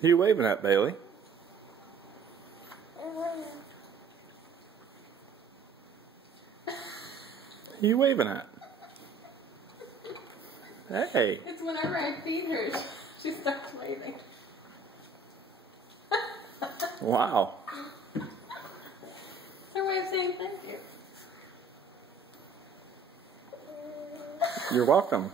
Who you waving at, Bailey? Who you waving at? Hey. It's whenever I feed her, she starts waving. Wow. It's her way of saying thank you. You're welcome.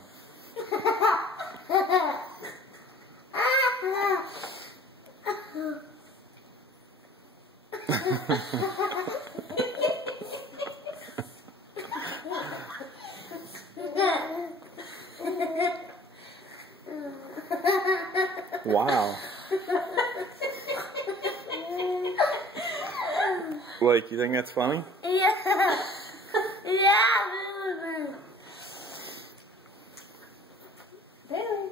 Wow. Blake, you think that's funny? Yeah. Yeah. Bailey.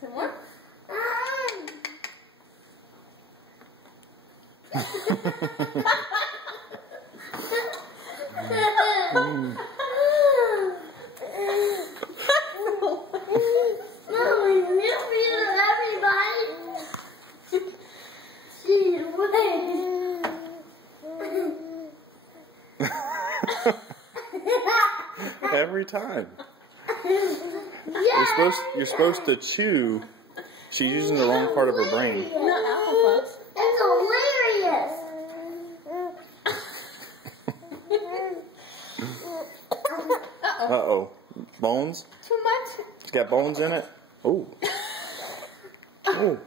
Some more? Every time. Yeah. You're supposed to chew. She's using the wrong part of her brain. Not apple puffs. It's hilarious. Uh-oh. Bones? Too much. It's got bones in it? Ooh. Ooh.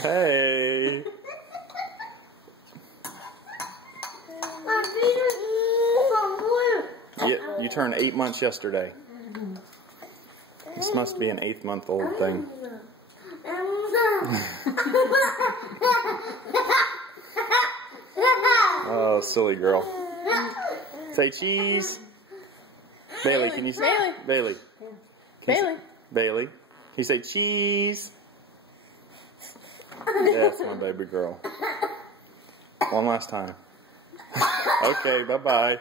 Hey. My feet are blue. Yeah, you turned 8 months yesterday. This must be an 8-month-old thing. Oh, silly girl. Say cheese. Bailey, can you say Bailey? Bailey. Bailey. Can you say cheese? That's my baby girl. One last time. Okay, bye-bye.